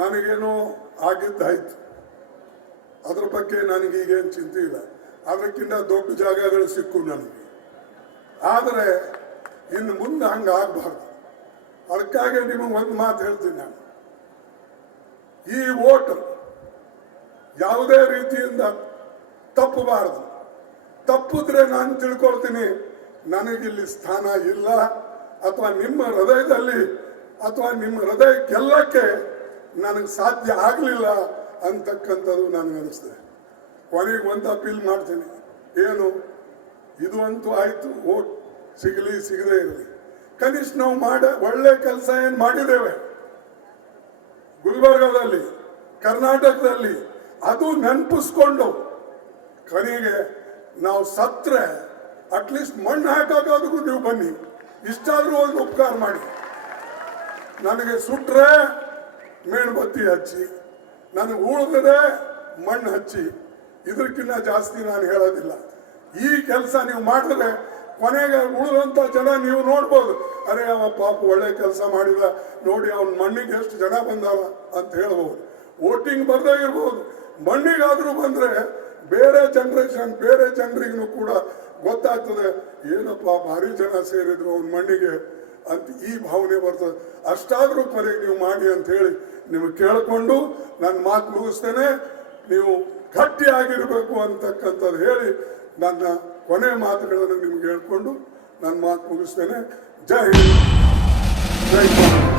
ನನಗೇನೋ ಆಗಿದ್ದಾಯ್ತು, ಅದ್ರ ಬಗ್ಗೆ ನನಗೀಗೇನು ಚಿಂತೆ ಇಲ್ಲ. ಅದಕ್ಕಿಂತ ದೊಡ್ಡ ಜಾಗಗಳು ಸಿಕ್ಕು ನನಗೆ. ಆದರೆ ಇನ್ನು ಮುಂದೆ ಹಂಗೆ ಆಗಬಾರ್ದು. ಅದಕ್ಕಾಗಿ ನಿಮಗೆ ಒಂದು ಮಾತು ಹೇಳ್ತೀನಿ ನಾನು. ಈ ಓಟ್ ಯಾವುದೇ ರೀತಿಯಿಂದ ತಪ್ಪಬಾರದು. ತಪ್ಪಿದ್ರೆ ನಾನು ತಿಳ್ಕೊಳ್ತೀನಿ ನನಗಿಲ್ಲಿ ಸ್ಥಾನ ಇಲ್ಲ, ಅಥವಾ ನಿಮ್ಮ ಹೃದಯದಲ್ಲಿ ಅಥವಾ ನಿಮ್ಮ ಹೃದಯ ಗೆಲ್ಲಕ್ಕೆ ನನಗೆ ಸಾಧ್ಯ ಆಗಲಿಲ್ಲ ಅಂತಕ್ಕಂಥದ್ದು ನನಗೆ ಅನಿಸ್ತದೆ. ಕೊನೆಗೆ ಒಂದು ಅಪೀಲ್ ಮಾಡ್ತೀನಿ, ಏನು ಇದು ಅಂತೂ ಆಯಿತು, ಓಟ್ ಸಿಗಲಿ ಸಿಗದೇ ಇರಲಿ, ಕನಿಷ್ಠ ನಾವು ಒಳ್ಳೆ ಕೆಲಸ ಏನು ಮಾಡಿದ್ದೇವೆ ಗುಲ್ಬರ್ಗದಲ್ಲಿ, ಕರ್ನಾಟಕದಲ್ಲಿ, ಅದು ನೆನಪಿಸ್ಕೊಂಡು ಕೊನೆಗೆ ನಾವು ಸತ್ರೆ ಅಟ್ಲೀಸ್ಟ್ ಮಣ್ಣು ಹಾಕಾಕಾದ್ರೂ ನೀವು ಬನ್ನಿ, ಇಷ್ಟಾದ್ರೂ ಒಂದು ಉಪಕಾರ ಮಾಡಿ. ನನಗೆ ಸುಟ್ರೆ ಮೇಣಬತ್ತಿ ಹಚ್ಚಿ, ನನಗೆ ಉಳಿದ್ರೆ ಮಣ್ಣು ಹಚ್ಚಿ, ಇದಕ್ಕಿಂತ ಜಾಸ್ತಿ ನಾನು ಹೇಳೋದಿಲ್ಲ. ಈ ಕೆಲಸ ನೀವು ಮಾಡಿದ್ರೆ ಕೊನೆಗೆ ಉಳಿದಂಥ ಜನ ನೀವು ನೋಡ್ಬೋದು, ಅರೆ ಅವ ಪಾಪ ಒಳ್ಳೆ ಕೆಲಸ ಮಾಡಿದ ನೋಡಿ, ಅವನ ಮಣ್ಣಿಗೆ ಎಷ್ಟು ಜನ ಬಂದಾವ ಅಂತ ಹೇಳ್ಬೋದು. ವೋಟಿಂಗ್ ಬರ್ದೇ ಇರ್ಬೋದು, ಮಣ್ಣಿಗಾದ್ರೂ ಬಂದ್ರೆ ಬೇರೆ ಜನರೇಷನ್ ಬೇರೆ ಜನರಿಗೂ ಕೂಡ ಗೊತ್ತಾಗ್ತದೆ, ಏನಪ್ಪ ಭಾರಿ ಜನ ಸೇರಿದ್ರು ಅವನ ಮಣ್ಣಿಗೆ ಅಂತ ಈ ಭಾವನೆ ಬರ್ತದೆ. ಅಷ್ಟಾದ್ರೂ ಕೊನೆಗೆ ನೀವು ಮಾಡಿ ಅಂತ ಹೇಳಿ ನಿಮಗೆ ಕೇಳಿಕೊಂಡು ನನ್ನ ಮಾತು ಮುಗಿಸ್ತೇನೆ. ನೀವು ಗಟ್ಟಿಯಾಗಿರ್ಬೇಕು ಅಂತಕ್ಕಂಥದ್ದು ಹೇಳಿ ನನ್ನ ಕೊನೆ ಮಾತುಗಳನ್ನು ನಿಮ್ಗೆ ಹೇಳ್ಕೊಂಡು ನನ್ನ ಮಾತು ಮುಗಿಸ್ತೇನೆ. ಜೈ ಹಿಂದ್, ಜೈ ಭಾರತ್.